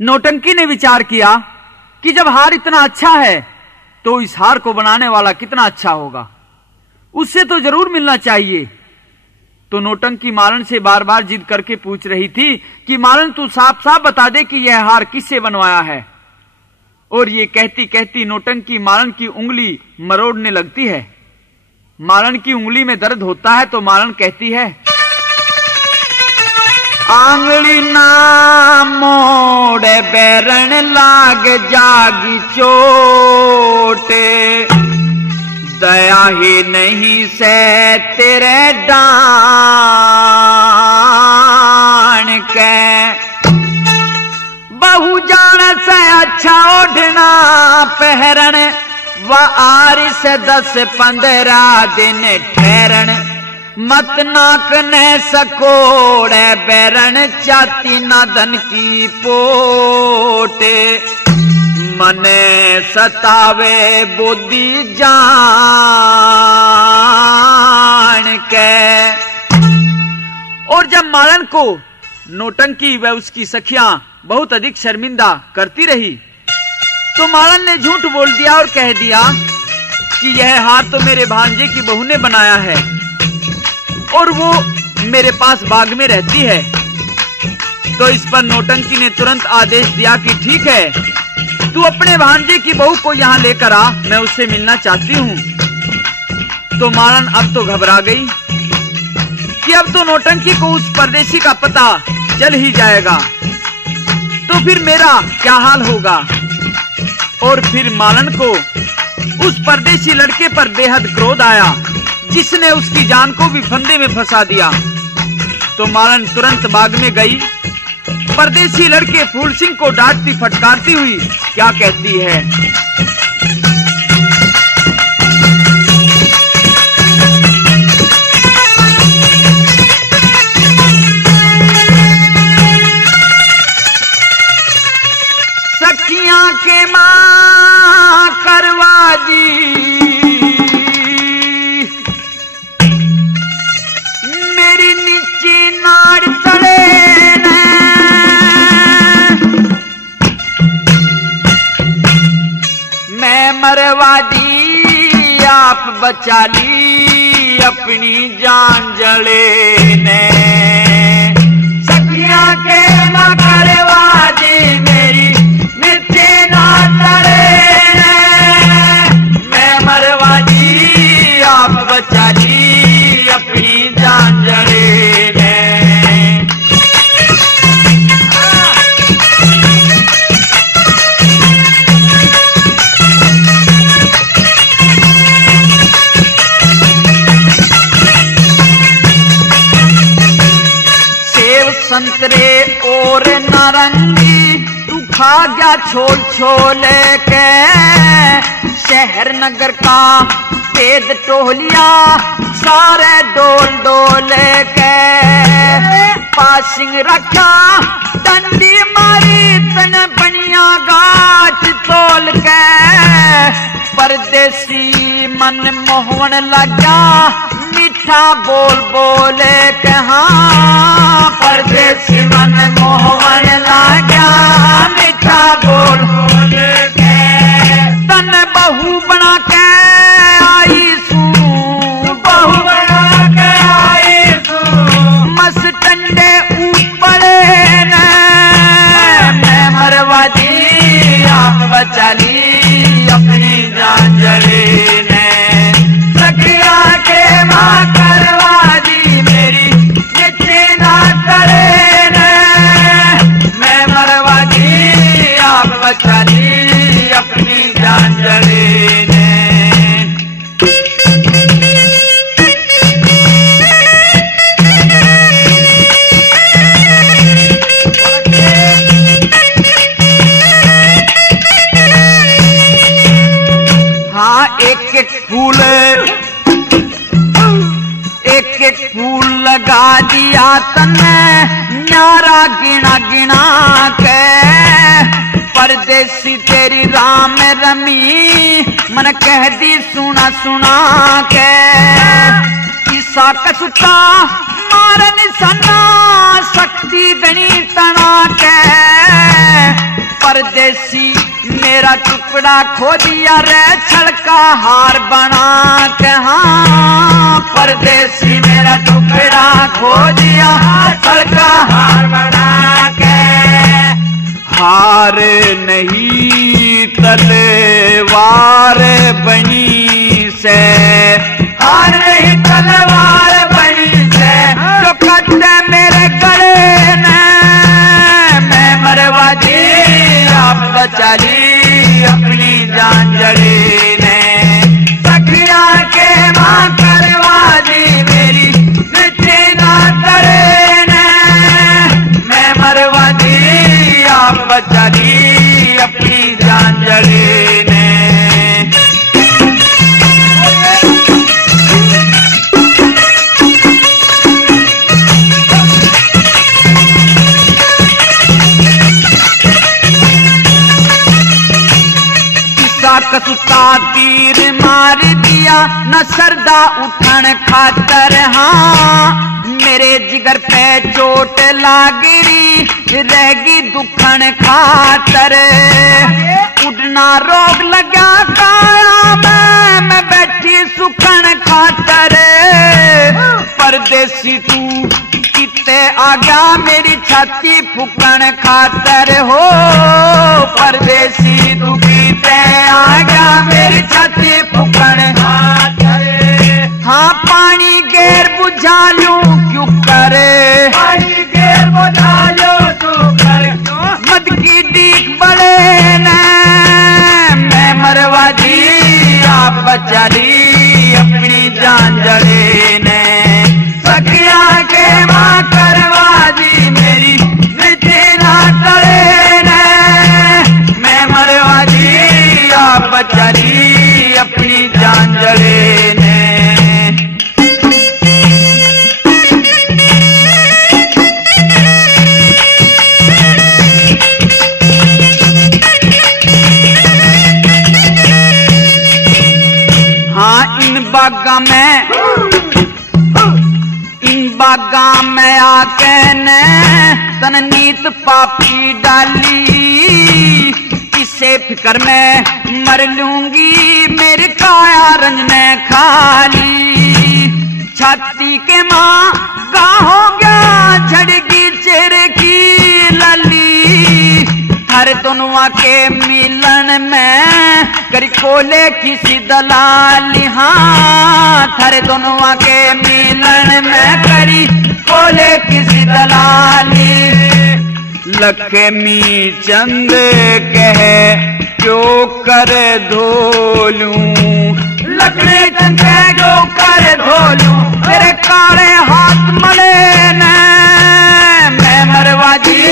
नौटंकी ने विचार किया कि जब हार इतना अच्छा है तो इस हार को बनाने वाला कितना अच्छा होगा, उससे तो जरूर मिलना चाहिए। तो नौटंकी मालन से बार बार जिद करके पूछ रही थी कि मालन तू साफ साफ बता दे कि यह हार किससे बनवाया है। और ये कहती कहती नौटंकी मालन की उंगली मरोड़ने लगती है। मालन की उंगली में दर्द होता है तो मालन कहती है, आंगली ना मोड़े बैरन लाग जागी चोटे, दया ही नहीं से तेरे डान के, बहु जान से अच्छा ओढ़ना पहरन, व आरी से 10-15 दिन ठहरन, मत नाक ने सकोड़े बैरन, चाती ना धन की पोटे, मने सतावे बुद्धि जान के। और जब मालन को नौटंकी व उसकी सखियां बहुत अधिक शर्मिंदा करती रही तो मालन ने झूठ बोल दिया और कह दिया कि यह हार तो मेरे भांजे की बहू ने बनाया है और वो मेरे पास बाग में रहती है। तो इस पर नौटंकी ने तुरंत आदेश दिया कि ठीक है, तू अपने भांजे की बहू को यहाँ लेकर आ, मैं उससे मिलना चाहती हूँ। तो मालन अब तो घबरा गई कि अब तो नौटंकी को उस परदेशी का पता चल ही जाएगा, तो फिर मेरा क्या हाल होगा। और फिर मालन को उस परदेशी लड़के पर बेहद क्रोध आया जिसने उसकी जान को भी फंदे में फंसा दिया। तो मालन तुरंत बाग में गई, परदेशी लड़के फूल सिंह को डांटती फटकारती हुई क्या कहती है, सखियां के मां करवा दी, मेरी नीची नाड़ तले ने, मैं मरवा दी आप बचा ली अपनी जान जले ने, सखियां के मां करवा दी मेरी मैं मरवा दी आप बचा ली अपनी जान जड़े में। सेब संतरे और नारंगी खा गया छोल छोले के, शहर नगर का तेज टोलिया सारे डोल डोले के, पासिंग रखा डंडी मारी तन बनिया गाठ तोल के, परदेसी मन मोहन लगा मीठा बोल बोले के, हाँ परदेसी मन मोहन लगा मीठा बोल बोले के, तन बहू बना के आई सू, बहू बना के आई सू, मस टंडे ऊपर न, मैं मरवा दी आप बचा ली अपनी जान जले ने, सखिया के मां करवा दी मेरी नीचे ना करे ने, मैं मरवा दी आप बचा ली अपनी जान जले ने। हाँ एक एक फूल लगा दिया तने न्यारा गिना गिना के, परदेसी तेरी राम रमी मन कह दी सुना सुना के, किसा कसुता मार निशाना शक्ति गणी तना के, परदेसी मेरा टुकड़ा खो दिया रे छड़का हार बना के। हाँ परदेसी मेरा टुकड़ा खो दिया छड़का हार बना के। हार नहीं तलवार बनी से, हार नहीं तलवार बनी से, जो कटे मेरे गले ने मैं मरवा दी आप बचा ली अपनी जान जड़ी ने। सखिया के मां करवा दी मेरी मिट्टी ना करे ने मैं मरवा दी आप बचा ली अपनी जान जड़ी ने। कसूता तीर मार दिया न सरदा उठन खातर। हाँ मेरे जिगर पे चोट लागरी रहेगी दुखन खातर। उड़ना रोग लगा काया मैं बैठी सुखन खातर। परदेसी तू किते आ गया मेरी छाती फूकन खातर हो। परदेसी तू किते आ गया मेरी छाती फूकन खातर। हाँ पानी गैर बुझा लूं क्यों करे, पानी गैर बुझा लूं तू कर क्यों। मद की डीक बड़े न मैं मरवा दी आप बचा ली अपनी जान जड़े ने। सखिया के मां करवा दी मेरी मिट्टी ना तले ने मैं मरवा दी आप बचा ली अपनी जान जड़े ने। हाँ इन बागा में आके ने तननीत पापी डाली। इसे फिक्र में मर लूंगी मेरी काया रंज में खाली। छाती के मां का हो गया झड़गी चेहरे की लाली। हर दोनों के मिलन में करी खोले किसी दलाली। हाँ थारे दोनों के मिलन में करी खोले किसी दलाली। लक्ष्मी चंद कहे क्यों कर धोलूं, लक्ष्मी चंद कहे क्यों कर धोलूं। तेरे काले हाथ मले न मैं मरवा दी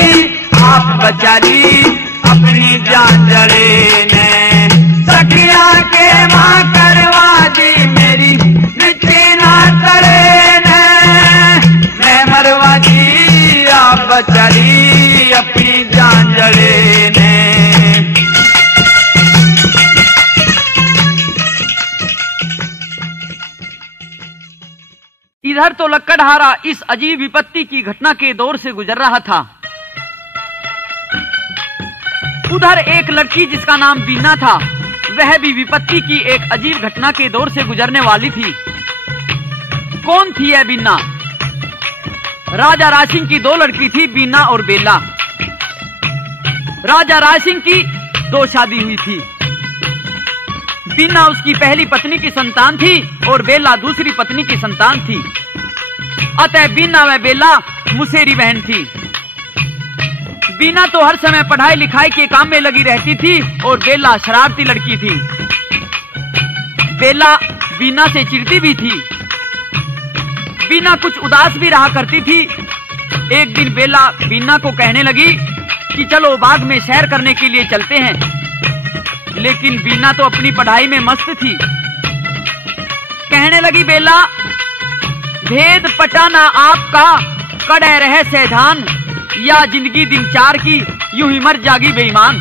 आप बचा ली अपनी जान जड़े ने। सखिया के मां करवा दी मेरी मिट्टी ना तले ने मैं मरवा दी आप बचा ली अपनी जान जड़े ने। इधर तो लक्कड़हारा इस अजीब विपत्ति की घटना के दौर से गुजर रहा था। उधर एक लड़की जिसका नाम बीना था वह भी विपत्ति की एक अजीब घटना के दौर से गुजरने वाली थी। कौन थी यह बीना? राजा रायसिंह की दो लड़की थी, बीना और बेला। राजा रायसिंह की दो शादी हुई थी। बीना उसकी पहली पत्नी की संतान थी और बेला दूसरी पत्नी की संतान थी। अतः बीना व बेला मुसेरी बहन थी। बीना तो हर समय पढ़ाई लिखाई के काम में लगी रहती थी और बेला शरारती लड़की थी। बेला बीना से चिढ़ती भी थी। बीना कुछ उदास भी रहा करती थी। एक दिन बेला बीना को कहने लगी कि चलो बाग में सैर करने के लिए चलते हैं। लेकिन बीना तो अपनी पढ़ाई में मस्त थी। कहने लगी बेला, भेद पटाना आपका कड़े रहे सैधान, या जिंदगी दिन चार की यूं ही मर जागी बेईमान।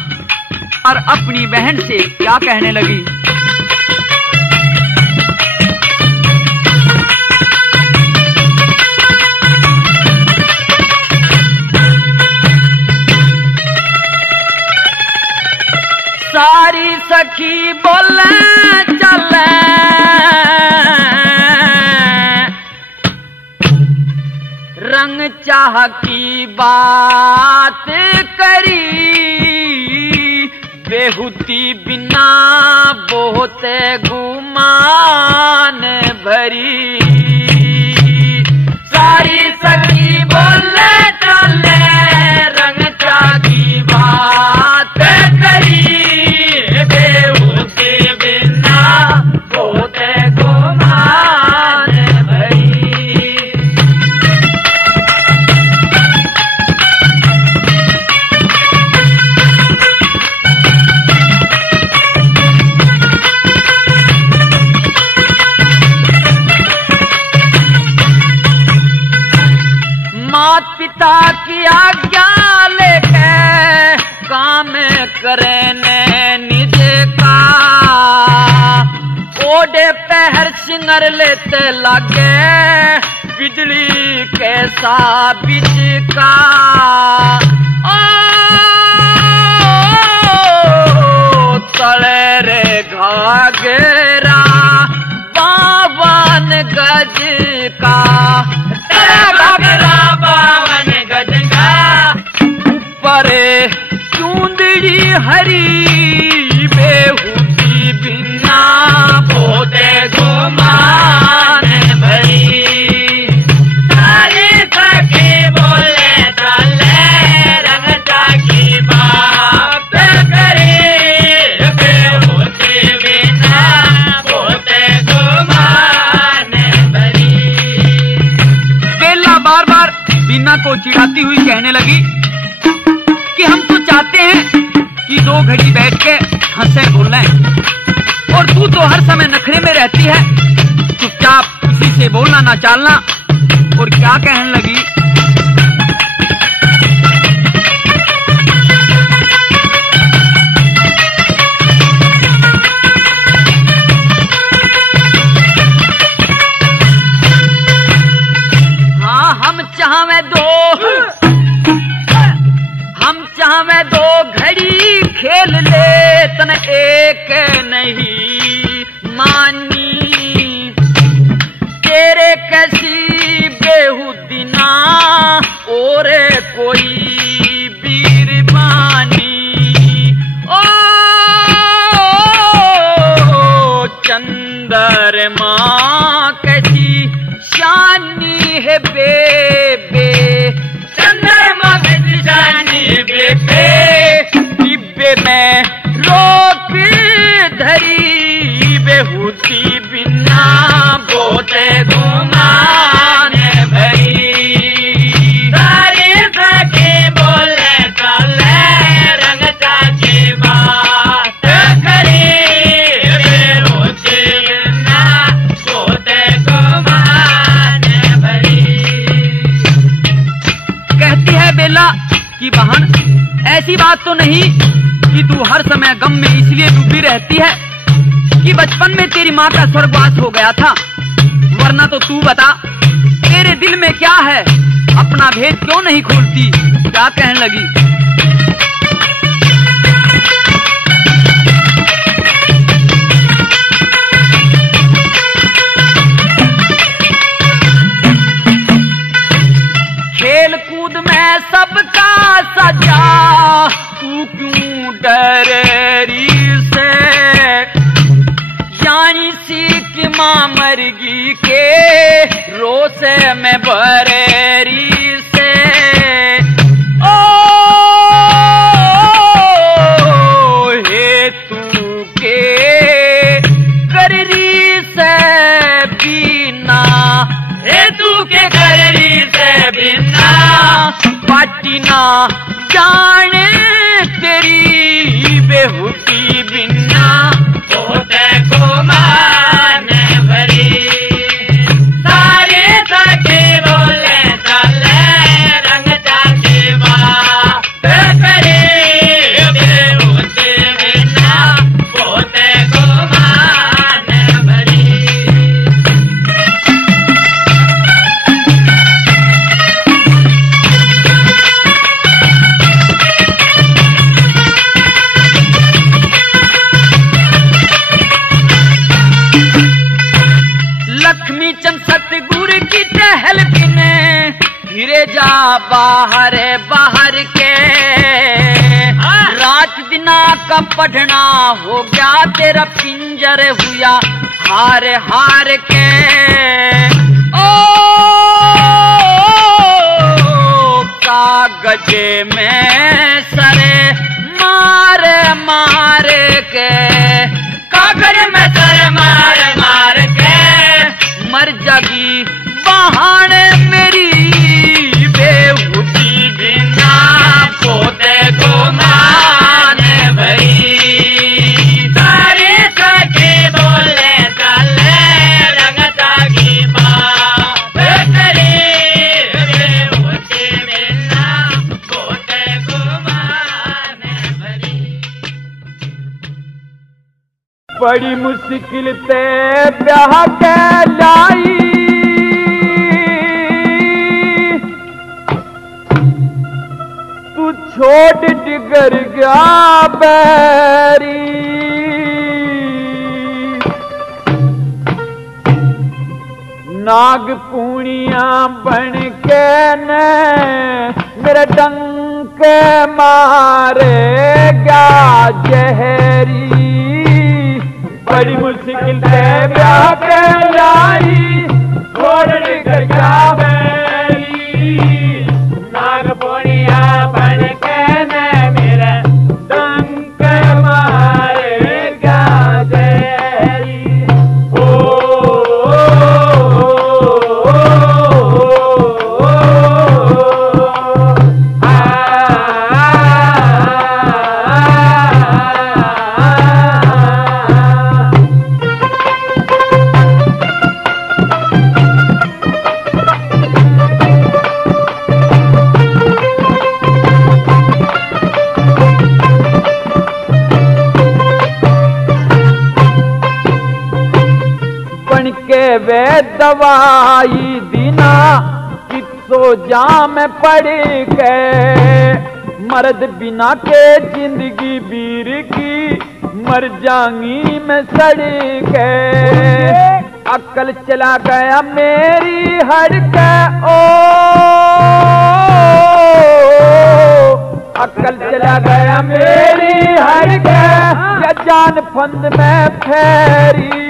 और अपनी बहन से क्या कहने लगी, सारी सखी बोले चले रंग चाह की बात करी बेहुती बिना बहुत गुमान भरी सारी सखी बोले चले रंग चाह की बात करी बेहुती बिना बहुत गुमान भरी। मात पिता की आज्ञा लेके काम करने निज का ओडे पहर सिंगर लेते लगे बिजली कैसा बिज का तले रे घाघरा 52 गज का बावन गज का ऊपर चूंदड़ी हरी बेहुती बिना बोते गुमान भरी सारी सखी बोले चले रंग की बात करी बेहुती बिना बोते गुमान भरी। बेला बार बार बीना को चिढ़ाती हुई कहने लगी कि हम तो चाहते हैं कि 2 घड़ी बैठ के हंसे बोलें और तू तो हर समय नखरे में रहती है चुपचाप किसी से बोलना ना चालना। और क्या कहने लगी हम चाहवे 2 घड़ी खेल ले तन एक नहीं मानी तेरे कैसी बेहुदिना और कोई बीरबानी ओ चंद्रमा कैसी शानी है बेबे चंद्रमा कैसी शानी बेबे डिब्बे में रोक धरी बेहुती बिना बोते गुमान भरी सारी सखी बोले चले रंग की बात करी बेहुती बिना बोते गुमान भरी। कहती है बेला कि बहन ऐसी बात तो नहीं कि तू हर समय गम में इसलिए डूबी रहती है कि बचपन में तेरी माँ का स्वर्गवास हो गया था, वरना तो तू बता तेरे दिल में क्या है, अपना भेद क्यों नहीं खोलती। क्या कहने लगी खेल कूद में सबका सजा तू क्यों डरेरी से यानी सीख माँ मरगी के रोसे में बरेरी से ओ हे तू के कररी से बिना हे तू के कररी से बिना पाटिना जाने तेरी बेहुती बिना होते गुमान भरी सारे सखी बोले जा बाहर बाहर के, रात दिना का पढ़ना हो गया तेरा पिंजर हुआ हार हार के। ओ कागज में सरे मार मार के, कागज में सर मार मार के मर जागी बहाने मेरी बेहुदी बिना पोते को माने भई। सारे सके बोले चले रंगता की बात करी, बेहुदी बिना पोते को माने भई। बड़ी मुश्किल से ब्याह के लाई, तू छोड़ डिगर गया बैरी। नाग पूनिया बन के ने मेरे डंक मारे गया जहरी। बड़ी मुश्किल से ब्याह के लाई, छोड़ डिगर गया बैरी। नाग पूनिया बन के ने मेरे डंक मारे गया जहरी। वे दवाई दीना किसो जाम पड़ गए, मर्द बिना के जिंदगी बीर की मर जाऊंगी मैं सड़ गए। अक्ल चला गया मेरी हर के, ओ अक्ल चला गया मेरी हर के, या जान फंद में फेरी।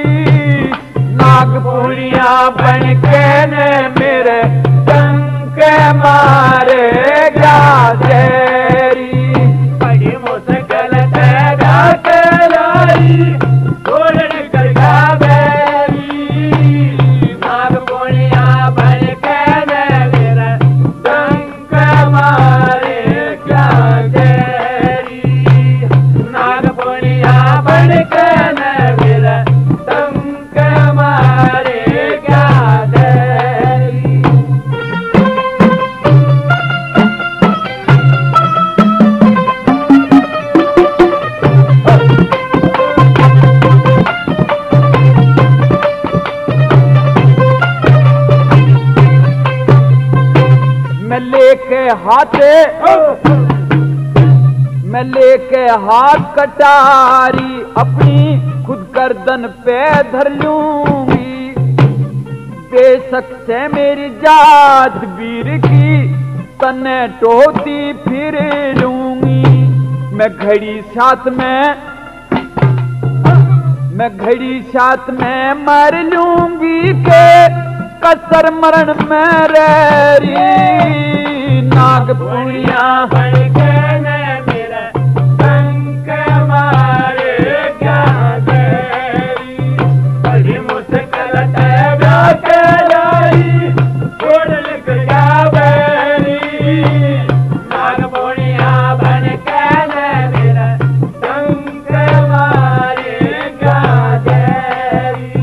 नागपुरिया बन के ने मेरे डंक मारे गया जहरी। बड़ी मुश्किल से डाक लाई, छोड़ कर गया बैरी। नागपुरिया बन के ने मेरे डंक मारे गया जहरी। नागपुरिया बन के ने मेरे मैं लेके हाथ कटारी अपनी खुद गर्दन पे धर लूंगी। बेशक से मेरी जात वीर की तने टोती फिर लूंगी। मैं घड़ी साथ में मर लूंगी के कसर मरण में रही। नागपुरिया बन के ने मेरा डंक मारे गया जहरी। बड़ी मुश्किल से ब्याह के लाई, छोड़ गया बैरी। नागपुरिया बन के ने मेरा डंक मारे गया जहरी।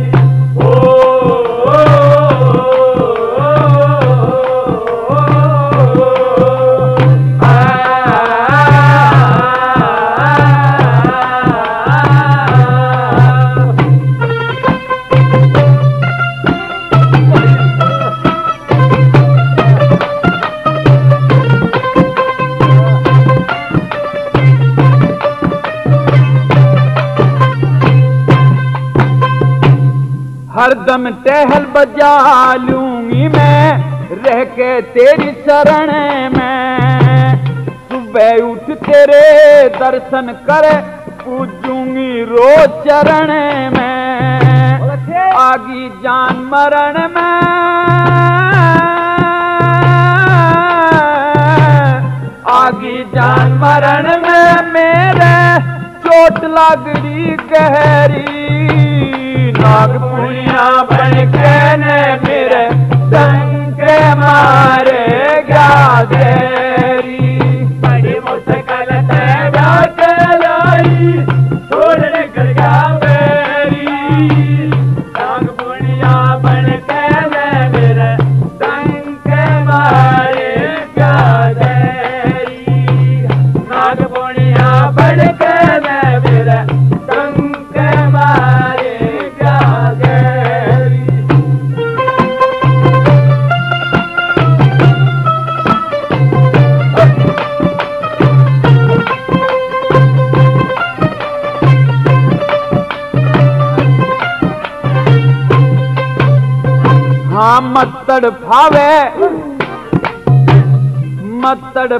हरदम टहल बजा लूंगी मैं रह के तेरी शरण में, सुबह उठ तेरे दर्शन कर पूजूंगी रोज चरण में, आगी जान मरण में, आगी जान मरण में मेरे चोट लागरी गहरी, नाग पुनिया बन के ने मेरे डंक मारे गा देरी, बड़ी मुश्किल से बात लाई छोड़ कर गा मेरी, नाग पुनिया बन के ने मेरे डंक मारे गा देरी, नाग पुनिया बन के ने मेरे डंक मारे गा देरी। हाँ मत्तड़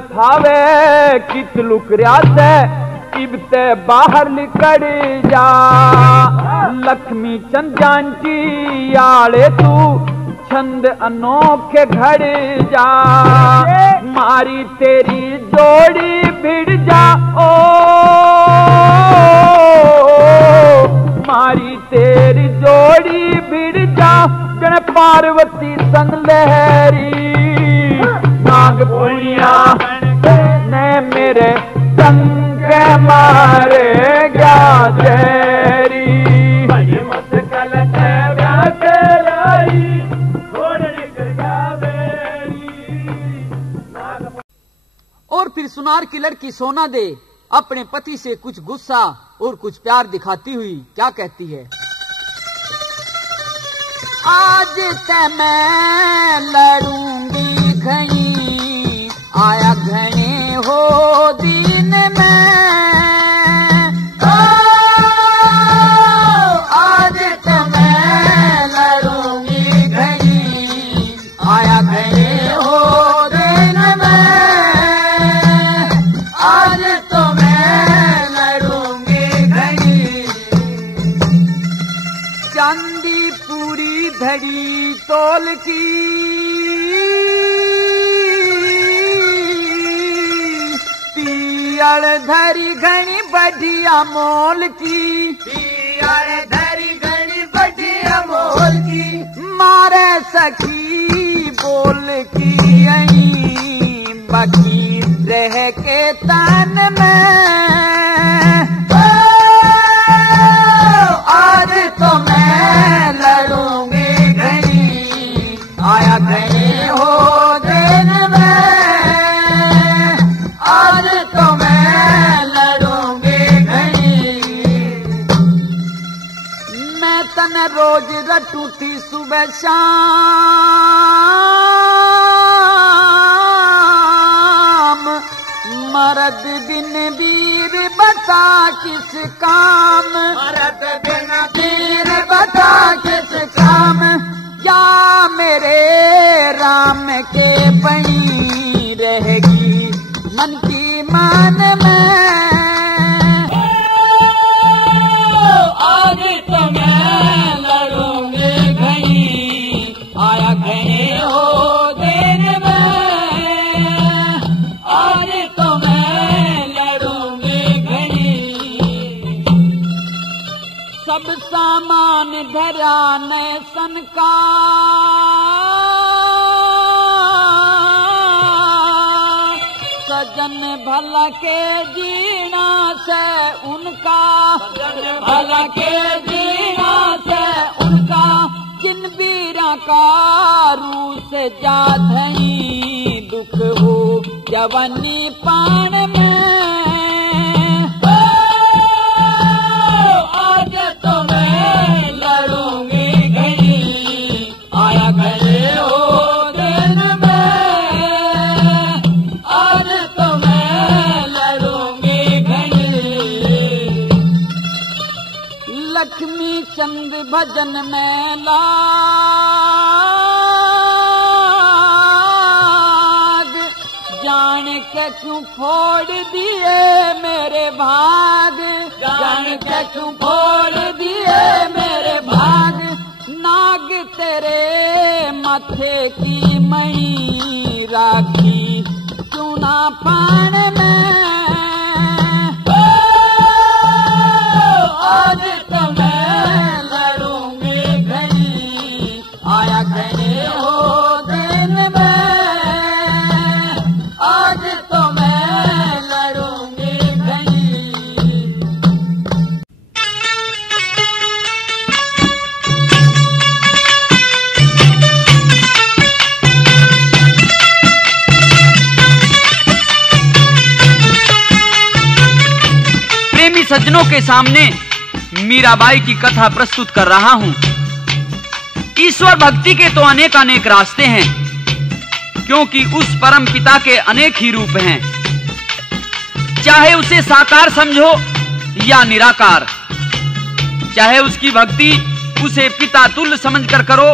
फावे कित लुक रहा से इबते बाहर निकल जा, लक्ष्मी चंद जानची आले तू छंद अनोखे घर जा, मारी तेरी जोड़ी भिड़ जा ओ, मारी तेरी जोड़ी भिड़ जा गण पार्वती संग लहरी, नाग पुनिया ने मेरे संग मारे गा तेरी, बड़ी मुश्किल से ब्याह लाई छोड़ कर गा मेरी। और फिर सुनार की लड़की सोना दे अपने पति से कुछ गुस्सा और कुछ प्यार दिखाती हुई क्या कहती है। आज ते मैं लड़ूंगी घनी, आया घने हो दिन में, आज ते मैं लड़ूंगी घनी, आया घने हो दिन में, आज तो मैं लड़ूंगी घनी, चांदी पूरी धड़ी तोल की, पियल धरी घनी बढ़िया मोल की, पियल धरी घनी बढ़िया मोल की, मारे सखी बोल की आई बाकी रह के तन में, आज तो मैं लड़ूंगी घनी, आया घनी हो दिन में, आज तो मैं लड़ूंगी घनी, मैं तन रोज रटू थी सुबह शाम, मर्द बिन वीर बता किस काम, मर्द बिन वीर बता किस काम, या मेरे राम के बनी रहेगी मन की मान में, आज तो मैं लड़ूंगी घनी, आया घनी हो दिन में, आज तो मैं लड़ूंगी घनी, सब सामान धरा ने सन का, सजन भला के जीना से उनका, सजन भला के जीना से उनका, जिन वीरा का रू से जाधई दुख हो जवानी पान में, आज तो मैं लड़ूंगी घनी, आया घनी हो दिन में, आज तो मैं लड़ूंगी घनी, लक्ष्मी चंद भजन में ला जान के क्यों फोड़ दिए मेरे भाग, जान के क्यों फोड़ दिए मेरे भाग, नाग तेरे माथे की मई राखी क्यों ना पान में। आज तो मैं लड़ूंगी घनी, आया घने हो दिन में, आज तो मैं लड़ूंगी घनी। प्रेमी सज्जनों के सामने मीराबाई की कथा प्रस्तुत कर रहा हूं। ईश्वर भक्ति के तो अनेक अनेक रास्ते हैं, क्योंकि उस परम पिता के अनेक ही रूप हैं। चाहे उसे साकार समझो या निराकार, चाहे उसकी भक्ति उसे पिता तुल्य समझकर करो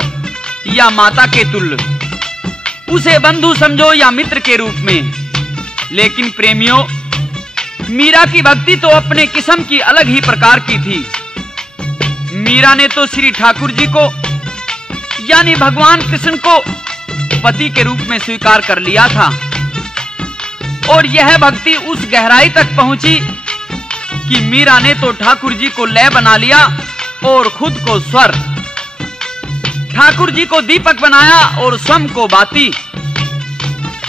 या माता के तुल्य, उसे बंधु समझो या मित्र के रूप में। लेकिन प्रेमियों, मीरा की भक्ति तो अपने किस्म की अलग ही प्रकार की थी। मीरा ने तो श्री ठाकुर जी को यानी भगवान कृष्ण को पति के रूप में स्वीकार कर लिया था, और यह भक्ति उस गहराई तक पहुंची कि मीरा ने तो ठाकुर जी को लय बना लिया और खुद को स्वर, ठाकुर जी को दीपक बनाया और स्वयं को बाती,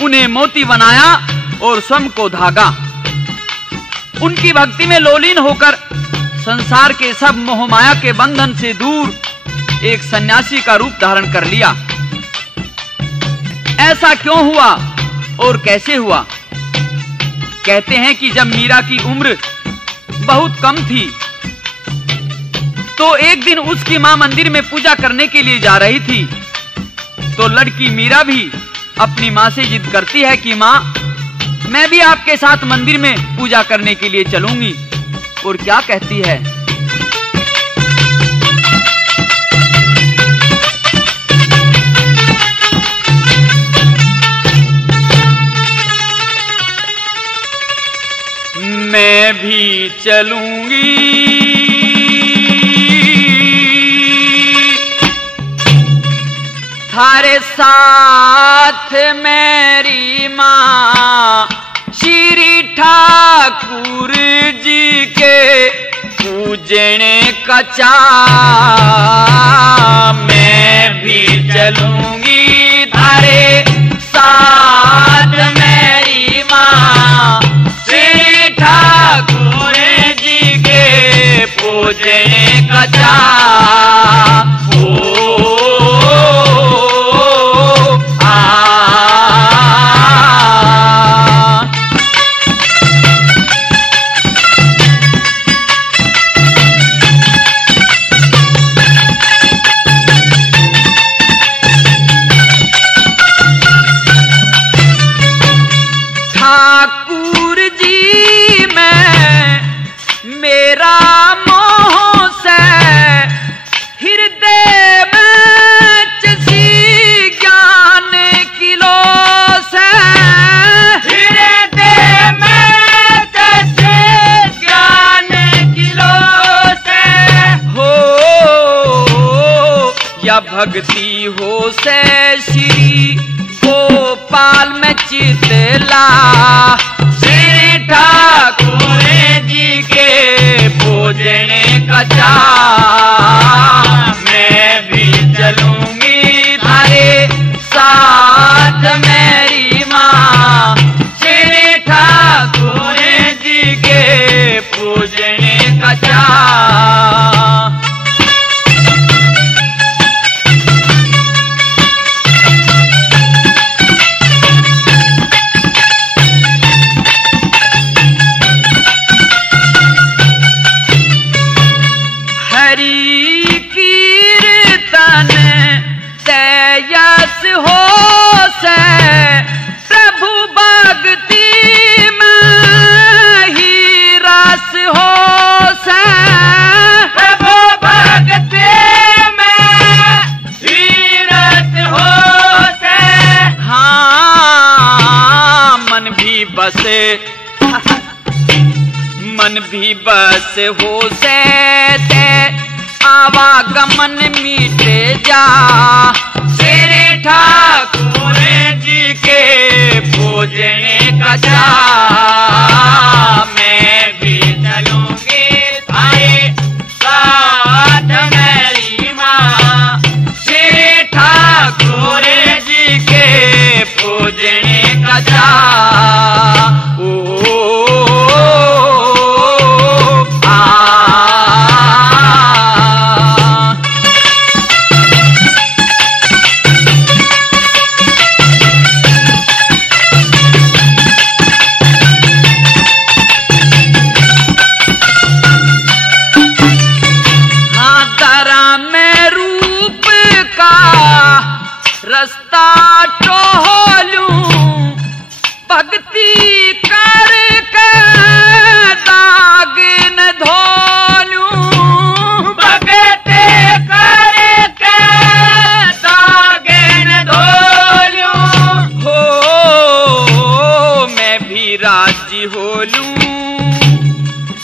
उन्हें मोती बनाया और स्वयं को धागा। उनकी भक्ति में लोलीन होकर संसार के सब मोहमाया के बंधन से दूर एक सन्यासी का रूप धारण कर लिया। ऐसा क्यों हुआ और कैसे हुआ? कहते हैं कि जब मीरा की उम्र बहुत कम थी तो एक दिन उसकी मां मंदिर में पूजा करने के लिए जा रही थी, तो लड़की मीरा भी अपनी मां से जिद करती है कि मां, मैं भी आपके साथ मंदिर में पूजा करने के लिए चलूंगी। और क्या कहती है? मैं भी चलूंगी थारे साथ मेरी मां, श्री ठाकुर जी के पूजने का चाह। मैं भी चलूंगी थारे साथ मेरी मां, श्री ठाकुर जी के पूजने का चाह। ठाकुर जी में मेरा मोह से हृदय में चसी ज्ञान किलो से, हृदय में चसी ज्ञान किलो से हो, या भक्ति हो से श्री गोपाल में चितला, श्री ठाकुर जी के पूजने का चाह। मैं भी चलूंगी थारे साथ मेरी मां, श्री ठाकुर जी के पूजने का चाह। से मन भी बस हो से आवागमन मीटे जा श्री ठाकुर जी के भोजने का जा मैं भी चलूंगी थारे साथ मेरी माँ श्री ठाकुर जी के भोजने का जा रास्ता टोलूं भक्ति कर दाग न धोलूं भक्ति कर दाग न धोलूं हो मैं भी राजी हो लूं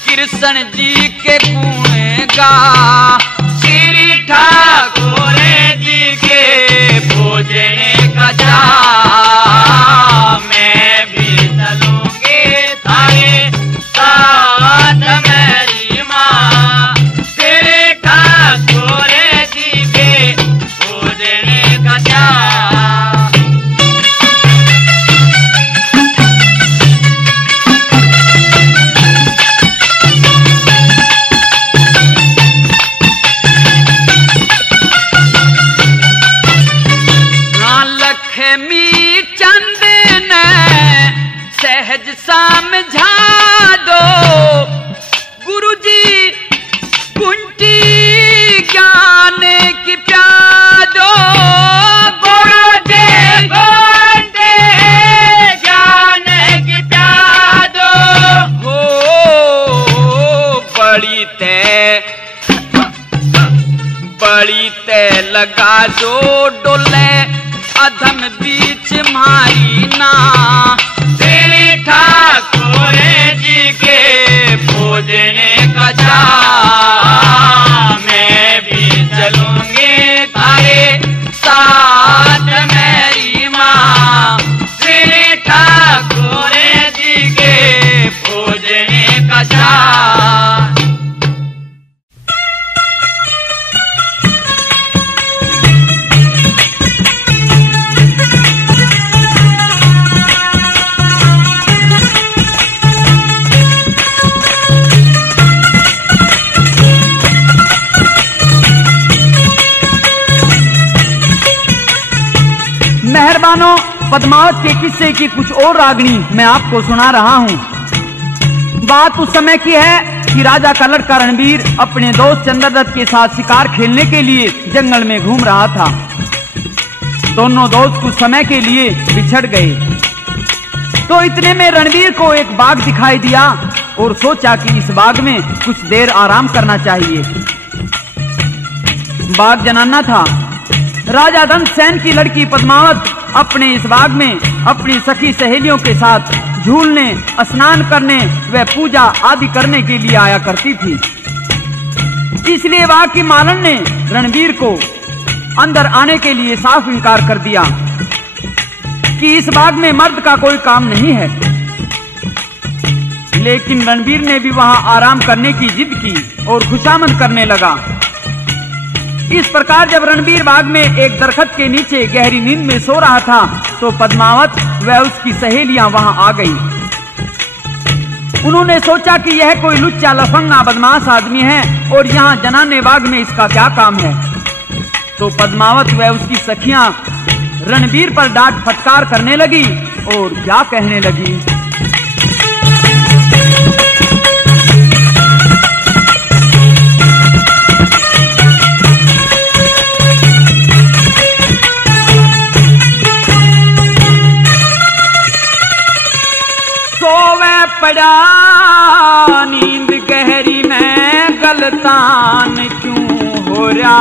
कृष्ण जी के गुण गा श्री ठाकुर जी के भोजने का जा मैं भी चलूंगी थारे साथ मेरी माँ श्री ठाकुर जी के भोजने का जा लक्ष्मी चंद ने सहज समझा दो गुरुजी कुंठी ज्ञान की प्यादो गुरुजी कुंठी ज्ञान की प्यादो हो बड़ी तय लगा दो डोले अधम बीच मारी ना श्री ठाकुर जी के भोजने का जा मैं भी चलूंगी थारे साथ मेरी माँ श्री ठाकुर जी के भोजने का जा मेहरबानों, पद्मावत के किस्से की कुछ और रागनी मैं आपको सुना रहा हूँ। बात उस समय की है कि राजा का लड़का रणवीर अपने दोस्त चंद्रदत्त के साथ शिकार खेलने के लिए जंगल में घूम रहा था। दोनों दोस्त कुछ समय के लिए बिछड़ गए। तो इतने में रणवीर को एक बाघ दिखाई दिया और सोचा कि इस बाघ में कुछ देर आराम करना चाहिए। बाघ जनाना था। राजा दंतसेन की लड़की पद्मावत अपने इस बाग में अपनी सखी सहेलियों के साथ झूलने, स्नान करने व पूजा आदि करने के लिए आया करती थी। इसलिए बाग की मालन ने रणवीर को अंदर आने के लिए साफ इनकार कर दिया कि इस बाग में मर्द का कोई काम नहीं है। लेकिन रणवीर ने भी वहां आराम करने की जिद की और खुशामद करने लगा। इस प्रकार जब रणवीर बाग में एक दरख्त के नीचे गहरी नींद में सो रहा था तो पद्मावत व उसकी सहेलियां वहां आ गई। उन्होंने सोचा कि यह कोई लुच्चा लफंगा बदमाश आदमी है और यहाँ जनाने बाग में इसका क्या काम है। तो पद्मावत व उसकी सखियां रणवीर पर डांट फटकार करने लगी और क्या कहने लगी। सोवे पड़ा नींद गहरी में गलतान क्यों हो रहा।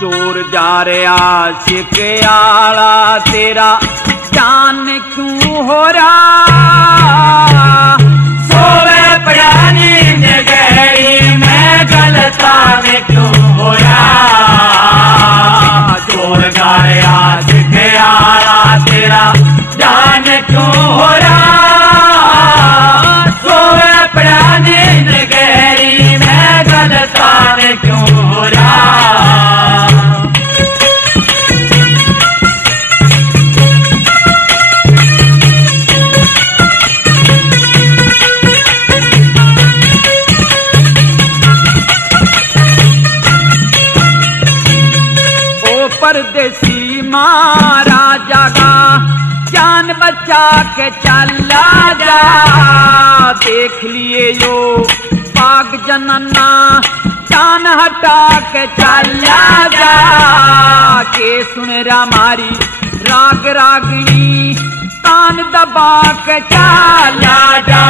चोर जा रे आशिक आला तेरा जान क्यों हो रहा। सोवे पड़ा नींद गहरी मैं गलतान क्यों हो रहा। चोर गाए आशिक आला तेरा जान क्यों हो रहा। सोवे पड़ा नींद गहरी मैं गलतान क्यों हो रहा। परदेसी महाराजा का जान बचा के चला जा। देख लिए यो पाग जनना जान हटा के चला जा। के सुन रामारी राग रागिनी तान दबा के चला जा।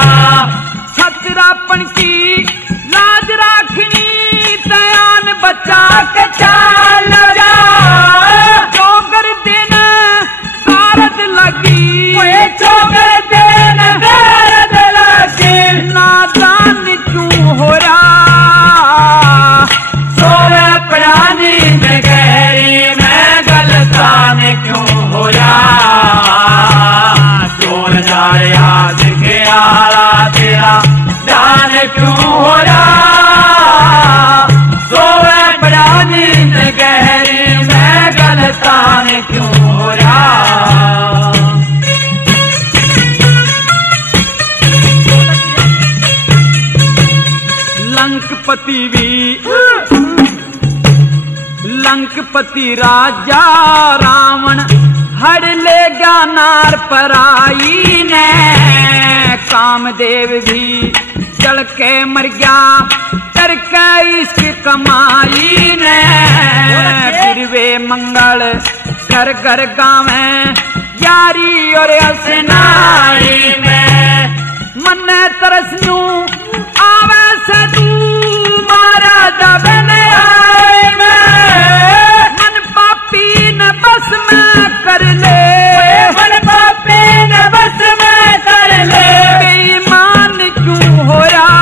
छतरापन की लाज राखनी तयान बचा के चला जा। चौगर दिन गारद लगी चौगर दिन गारद लगी नादान क्यों हो रहा। सोवे पड़ा नींद गहरी मैं गलतान क्यों हो रहा। चोर जाए आशिक आला तेरा जान क्यों हो रहा। सोवे पड़ा नींद गहरी मैं गलतान क्यों हो रहा। लंकपति राजा रावण हर ले गया नार पराई ने। कामदेव भी जल के मर गया कर के इसकी कमाई ने। फिर वे मंगल घर घर गावे यारी और असनाई में। मन तरसनू आवे से तू महाराजा बने आए में। मन पापी न बस में कर ले मन पापी न बस में कर ले। बेईमान क्यों हो रहा।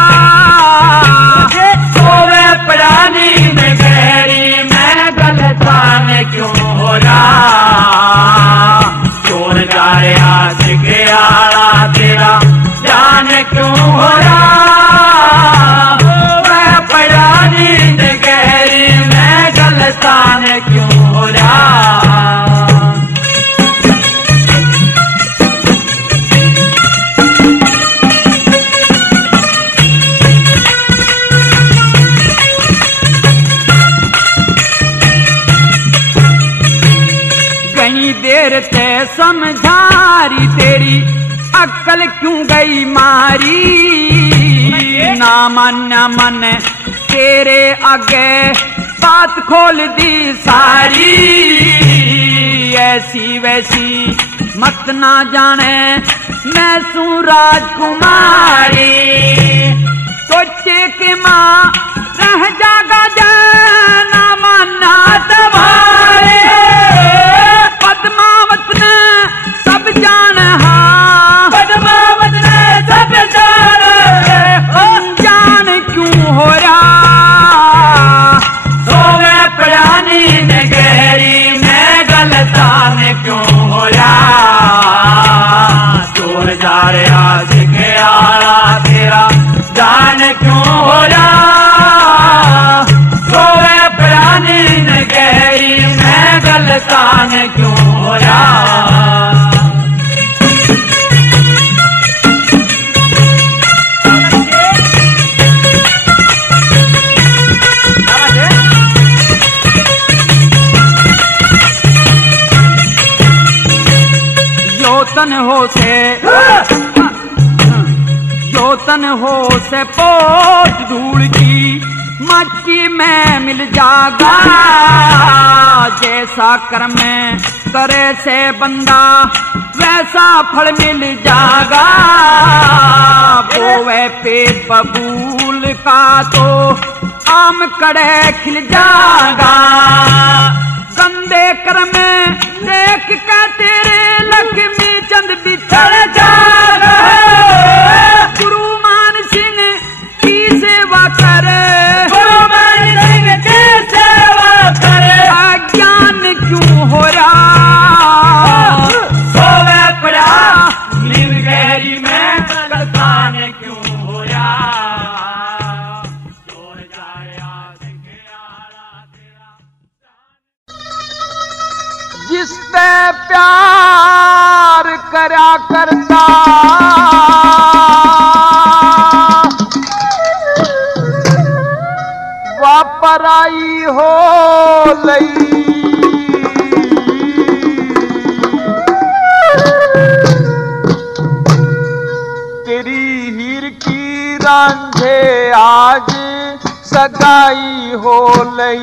सोवे पड़ा नींद गहरी मैं गलतान क्यों हो रहा। चोर जाए आशिक आला तेरा जान क्यों हो रहा। सोवे पड़ा नींद गहरी मैं गलतान क्यों हो रहा। देर ते समझारी तेरी अक्ल क्यों गई मारी। ना मन मन तेरे आगे बात खोल दी सारी। ऐसी वैसी मत ना जाने मैं सू राजकुमारी। सोचे के माँ रह जागा जाना माना तुम्हारे। पद्मावत ने सब जान हाँ पद्मावत ने सब जान जान क्यों हो रहा। सोवे पड़ा नींद गहरी मैं गलतान क्यों हो रहा। चोर जा रे आशिक आला तेरा जान क्यों हो रहा। सोवे पड़ा नींद गहरी मैं गलतान क्यों हो रहा। योतन हो से पोत धूल की मट्टी में मिल जागा। जैसा कर्म करे से बंदा वैसा फल मिल जागा। बोवे पेट बबूल का तो आम कड़े खिल जागा। कंधे कर में देख के तेरे लक्ष्मी चंद बिछड़ जा गुरु मान सिंह की सेवा करे गुरु मान सिंह की सेवा करे अज्ञान क्यों हो रहा सोवे पड़ा नींद गहरी में कलकान क्यों हो रहा सो जाए जिससे प्यार करा करता वापराई हो लई तेरी हीर की रांझे आज सगाई हो लई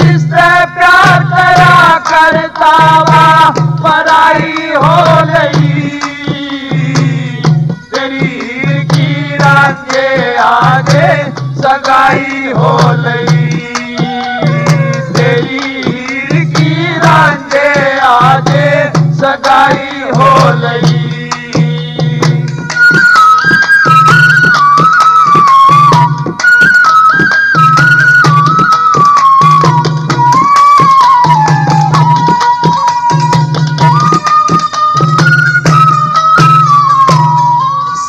जिससे प्यार करा करता वापराई हो लई तेरी हीर की रांझे आगे सगाई हो लई तेरी हीर की रांझे आगे सगाई हो लई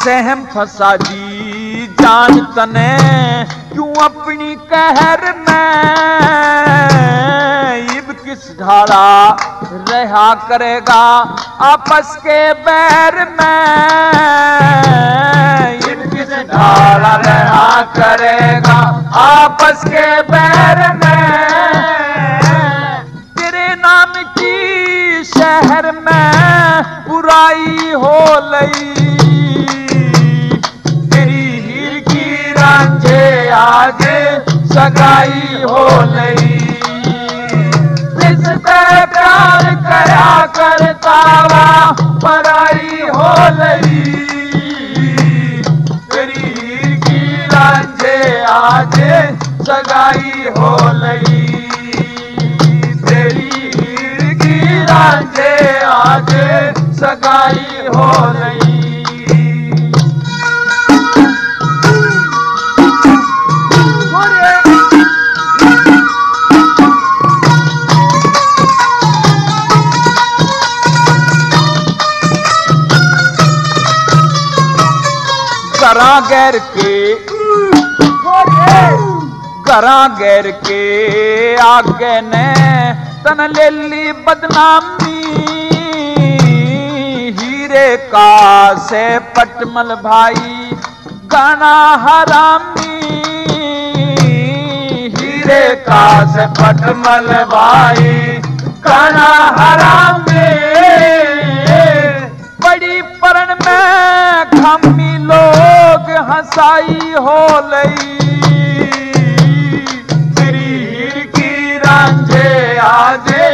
सहम फंसा जी जान तने क्यों अपनी कहर में इब किस ढाला रहा करेगा आपस के बैर में इब किस ढाला रहा करेगा आपस के बैर में तेरे नाम की शहर में बुराई हो लई आगे सगाई हो लई जिससे प्यार करा करता वापराई हो लई तेरी हीर की रांझे आगे सगाई हो लई तेरी हीर की रांझे आगे सगाई हो लई गरा गैर के आगे ने तन ले ली बदनामी हीरे का से पटमल भाई गाना हरामी हीरे का से पटमल भाई गाना हरामी बड़ी परण में घमी लोग हंसाई हो लई तेरी हीर की रांझे आगे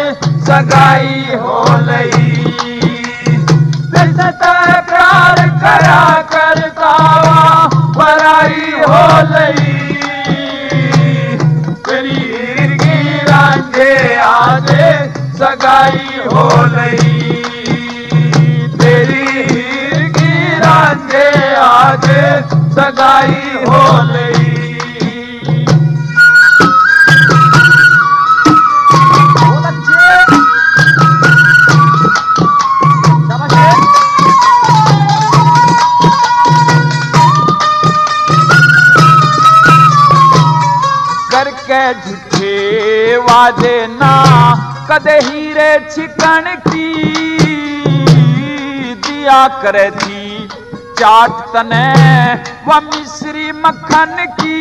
सगाई हो लई प्यार करा करता वापराई हो लई तेरी हीर की रांझे आगे सगाई हो लई तेरी हीर की रांझे आगे सगाई हो लई करके झूठे वादे ना कदे हीरे छिकन की दिया करे थी चाट तने व मिश्री मक्खन की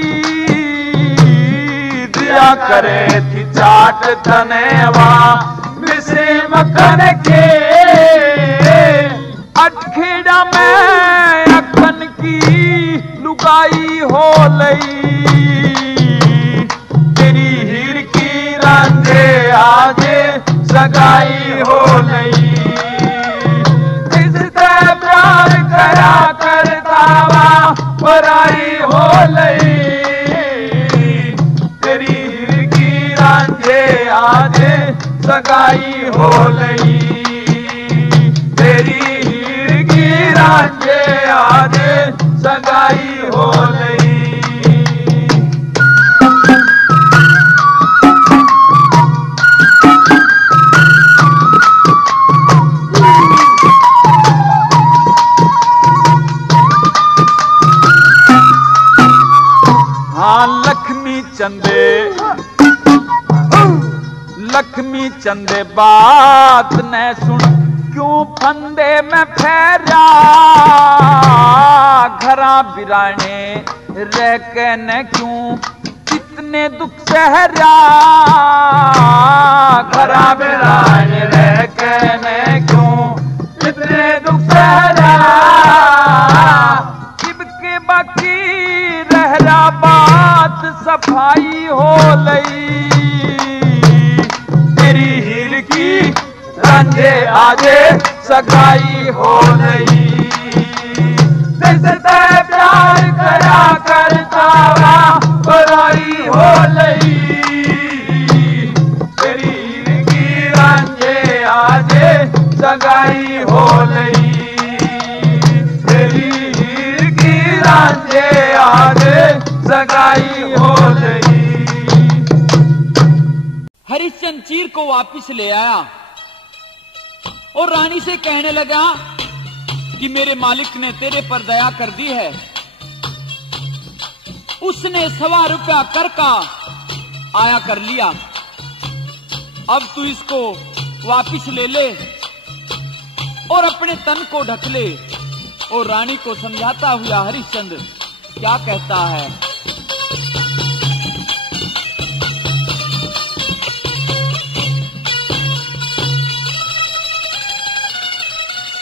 दिया करे थी चाट तने व मिश्री मक्खन के अटखेड़ा में अखन की लुगाई हो लई तेरी हीर की रांझे आगे सगाई हो लई जिससे प्यार करा करता वापराई हो लई तेरी हीर की सगाई हो लई, तेरी हीर की रांझे आज सगाई हो लई। हाँ लक्ष्मी चंदे बात न सुन, क्यों फंदे में फेरा, घरा बिराने रह के न क्यों कितने दुख सहरा, घरा बिराने रह के न क्यों कितने दुख सहरा, इबके बाकी रहरा बात सफाई हो लई, तेरी हीर की रांझे आजे सगाई हो लई, जैसे तय प्यार करा करता बुराई हो लई, तेरी हीर की रांझे आजे सगाई हो लई, तेरी हीर की रांझे आजे सगाई हो लई। हरिश्चंद्र चीर को वापिस ले आया और रानी से कहने लगा कि मेरे मालिक ने तेरे पर दया कर दी है। उसने 1.25 रुपया कर का आया कर लिया, अब तू इसको वापिस ले ले और अपने तन को ढक ले। और रानी को समझाता हुआ हरिश्चंद्र क्या कहता है,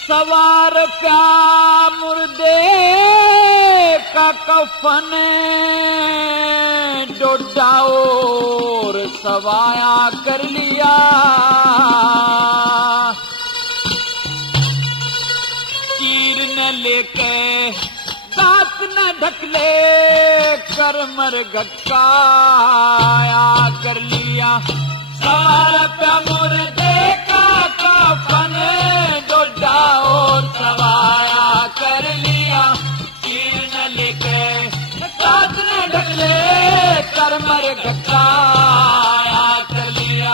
सवार क्या मुर्दे का कफन डोडा और सवाया कर लिया, चीर न लेके दांत न ढक ले कर मर गटकाया कर लिया, सवार क्या मुर्दे का कफन डोडा और सवाया कर लिया, चीर न लेके दांत न ढक ले कर मर गटकाया कर लिया।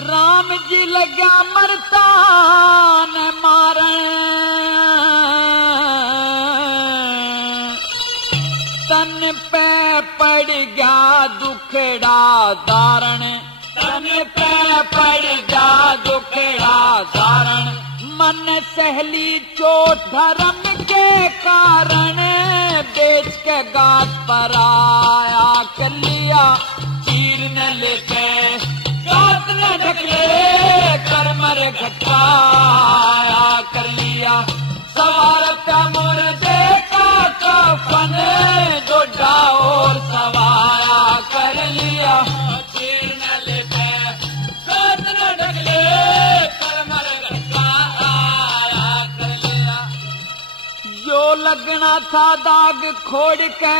राम जी लगा मरता न मारन, तन पे पड़ गया दुखड़ा धारण, तन पे पड़ गया दुखड़ा धारण, मन सहली चोट धर्म के कारण, बेच के गात पर आया कर लिया, चीर न लेके गात न ढक ले कर मर घटाया कर लिया, सवार प्या मुर्दे का कफन डोडा और सवाया कर लिया, चीर न लेके गात न ढक ले कर मर घटाया कर लिया। जो लगना था दाग खोड़ के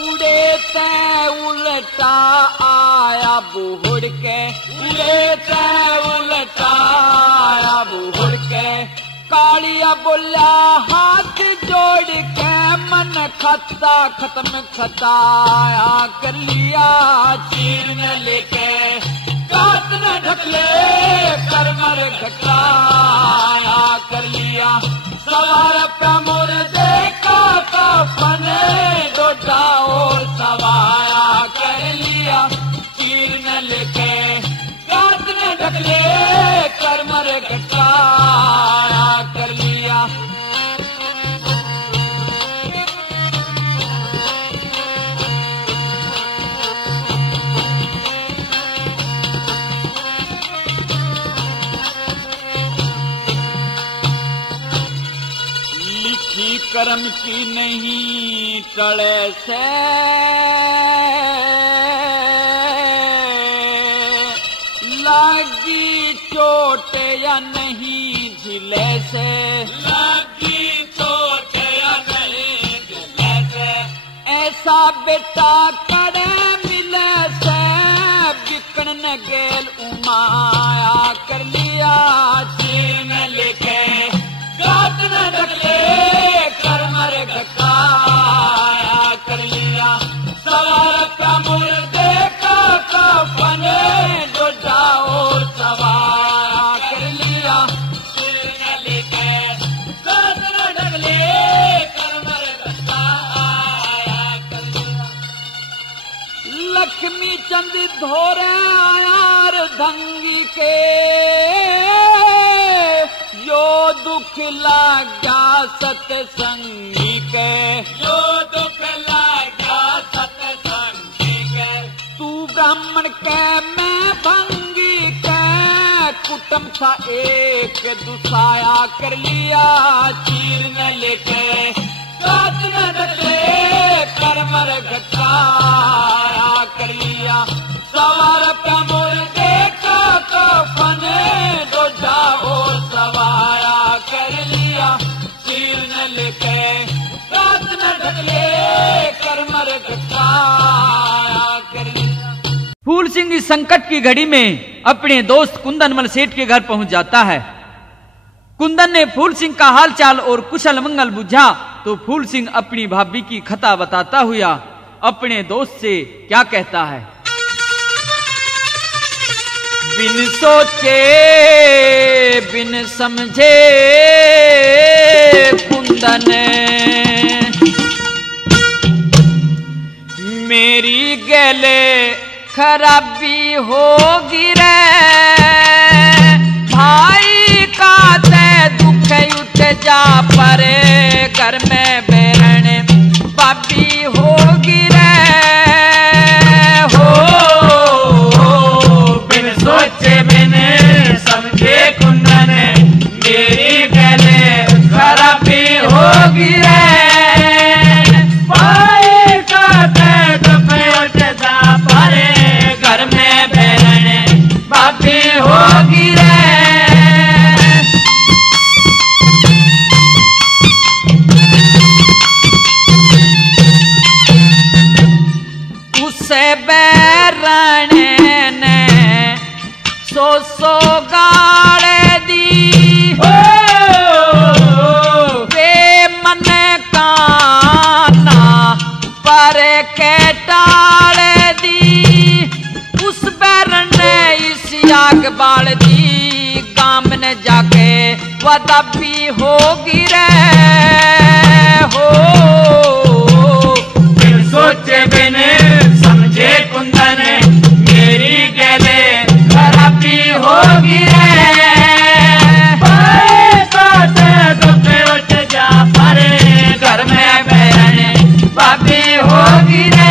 उड़े तै उल्टा आया बुहुड़ के, उड़े तै उल्टा आया बुहुड़ के, कालिया बोला हाथ जोड़ के मन खता खत्म खताया कर लिया, चीर न लेके गात न ढक ले कर मर घटाया कर लिया, सवार पे मुर्दे का कफन डोडा और सवाया कर लिया, चीर न लेके गात न ढक ले कर मर घटाया कर लिया। लिखी कर्म की नहीं टले से लागी चोट या नहीं झिले से, लागी चोट या नहीं झिले से, ऐसा बेटा कड़े मिले से, बिकन न गेल उमाया कर लिया, चीर न लिखे गात न ढकले, कर मर घटाया कर लिया, सवार का मुर्दे का कफन डोडा और सवाया कर लिया, चीर न लिखे गात न ढकले, कर मर घटाया कर लिया। लक्ष्मी चंद धोरे आयार धंगी के, यो दुख लागा सतसंगी के, यो दुख लागा सतसंगी के, तू ब्राह्मण के मैं भंगी के, कुटुंब था एक दुसाया कर लिया, चीर न लेके गात न ढकले, कर मर घटाया कर लिया, सवार का मुर्दे का कफन डोडा और सवाया कर लिया, चीर न लेके गात न ढकले, कर मर घटाया कर लिया। फूल सिंह इस संकट की घड़ी में अपने दोस्त कुंदनमल सेठ के घर पहुंच जाता है। कुंदन ने फूल सिंह का हालचाल और कुशल मंगल बुझा तो फूल सिंह अपनी भाभी की खता बताता हुआ अपने दोस्त से क्या कहता है। बिन सोचे बिन समझे कुंदन मेरी गले खराबी होगी रे, भाई का ते दुख उठ जा परे, घर में बेरने बाबी होगी रे, हो बिन सोचे बिन समझे कुंदन मेरी गले खराबी होगी रे, भाई का ते दुख उठ जा परे, घर में बेरने बाबी होगी रे। उसे बैरने ने सो गाड़े दी, वे मन काना पर के टाड़े दी, उस बैरन ने इस आग बाल दी, काम ने जाके वदबी होगी रे, हो बिन सोचे बिन समझे कुंदन मेरी गले खराबी होगी रे, भाई बाते दुख उठ जा परे, घर में बैरने बाबी होगी रे।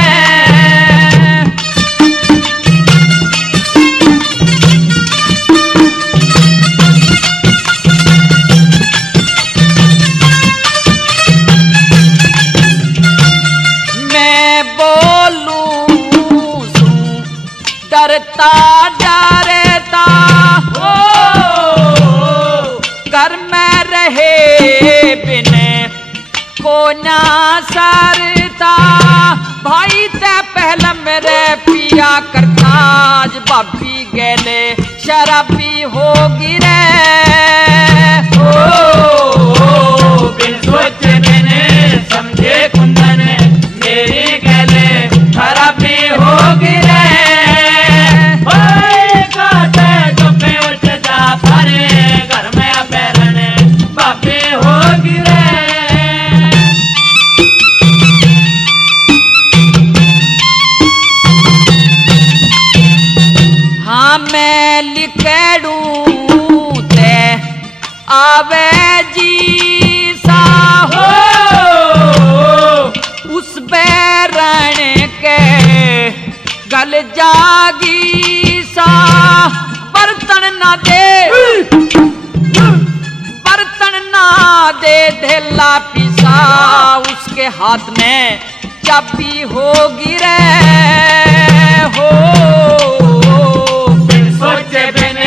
डरता डरता हो घर में रहे बिन को ना सरता, भाई ते पहले मेरे पिया करता, आज बाबी गले शराबी होगी रे, हो बिन सोचे बिन समझे कुंदन मेरी गले खराबी होगी रे, घर में बैरने बाबी होगी रे। हाँ मैं लिखेड़ू ते आवे जी सा, हो उस बैरने के गल जागी सा, बर्तन ना दे धेला पिसा, उसके हाथ में चाबी होगी रे, हो बिन सोचे बिन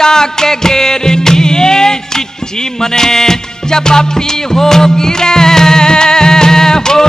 जाके घेरनी चिट्ठी मने जवाबी होगी रे हो